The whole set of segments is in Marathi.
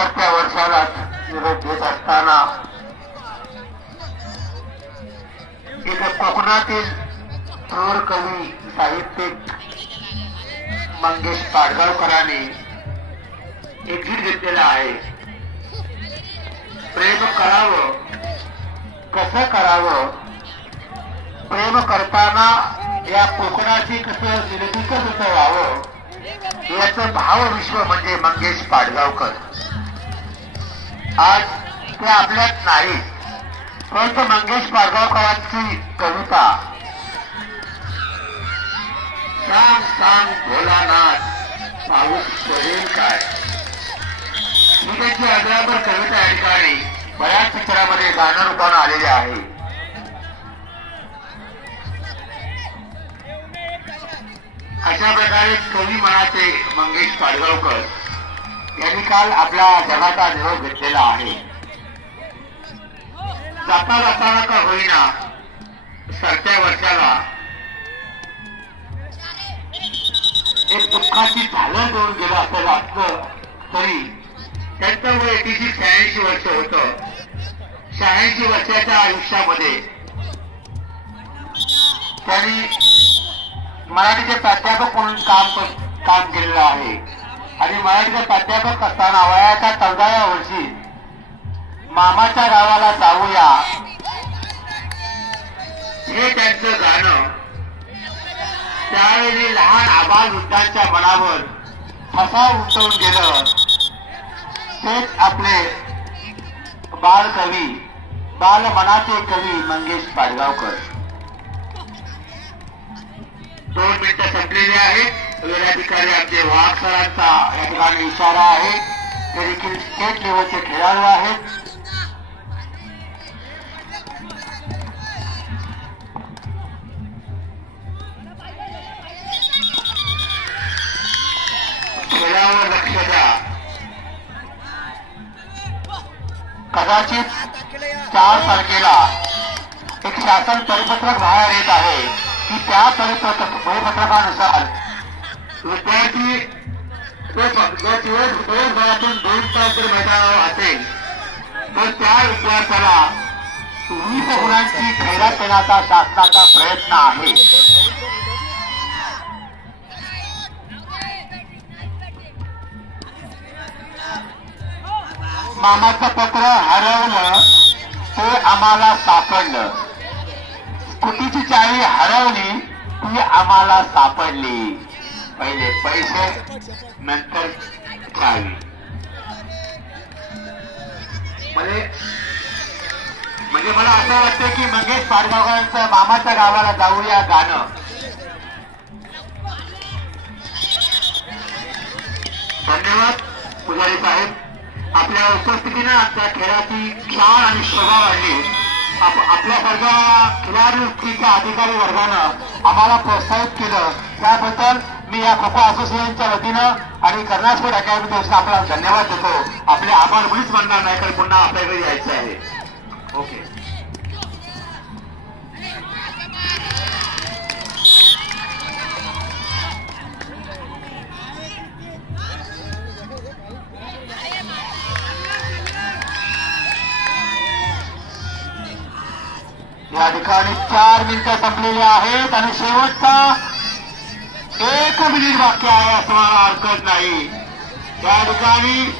सरत्या वर्षालाच निरोप देत असताना इथे कोकणातील थोर कवी साहित्यिक मंगेश पाडगावकरांनी एक गीत घेतलेलं आहे. प्रेम करावं कसं करावं, प्रेम करताना या कोकणाची कसं निर्मित कसं व्हावं याचं भावविश्व म्हणजे मंगेश पाडगावकर. आज ते आपल्यात नाही, परंतु मंगेश पाडगावकरांची कविता सांग सांग भोलानाथ पाऊस पडेल काय, ही त्याची अजरामर कविता या ठिकाणी बऱ्याच चित्रामध्ये गाणं रूपानं आलेले आहे. अशा प्रकारे कवी मनाचे मंगेश पाडगावकर यांनी काल आपल्या जगाचा निरोप घेतलेला आहे. जाता जाताना का होईना सरत्या वर्षाला एक दुःखाची झालं देऊन गेलं असं वाटलं तरी त्यांचं वय 86 वर्ष होतं. 86 वर्षाच्या आयुष्यामध्ये त्यांनी मराठीचे प्राध्यापक म्हणून काम केलेलं आहे आणि मराठीचे प्राध्यापक असताना वयाच्या 14व्या वर्षी मामाच्या गावाला जाऊया हे त्यांचं गाणं त्यावेळी लहान आबालवृद्धांच्या मनावर ठसा उमटवून गेलं. तेच आपले बालकवी बालमनाचे कवी मंगेश पाडगावकर. 2 मिनिटं संपलेली आहेत. वेळाधिकारी आमचे वाघ सरांचा या ठिकाणी इशारा आहे. ते देखील स्टेट लेवलचे खेळाडू आहेत. खेळावर लक्ष द्या. कदाचित 4 तारखेला एक शासन परिपत्रक बाहेर येत आहे की त्या परिपत्रकानुसार विद्यार्थी दिवसभरातून 2 तास जर मैदानावर असेल तर त्या विद्यार्थ्याला 20 गुणांची खैरात देण्याचा शासनाचा प्रयत्न आहे. मामाचं पत्र हरवलं ते आम्हाला सापडलं, स्कूटीची चावी हरवली ती आम्हाला सापडली. पहिले पैसे नंतर चावी. म्हणजे मला असं वाटतं की मंगेश पाडगावकरांचं मामाच्या गावाला जाऊया गाणं धन्यवाद पुजारी साहेब. आपल्या उपस्थितीने आजच्या खेळाची क्षार आणि शोभा वाढली. आपल्यासारख्या खिलाडूच्या अधिकारी वर्गानं आम्हाला प्रोत्साहित केलं त्याबद्दल मी या खो खो असोसिएशनच्या वतीनं आणि कर्नाटक अकॅडमी तर्फे आपल्याला धन्यवाद देतो. आपले आभार मुळीच मानणार नाही तर पुन्हा आपल्याकडे यायचं आहे. ओके. या ठिकाणी 4 मिनिटं संपलेली आहेत आणि शेवटचा 1 मिनिट बाकी आहे असं मला हरकत नाही. या ठिकाणी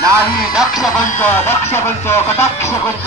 नाही दक्ष पंच कटाक्ष पंच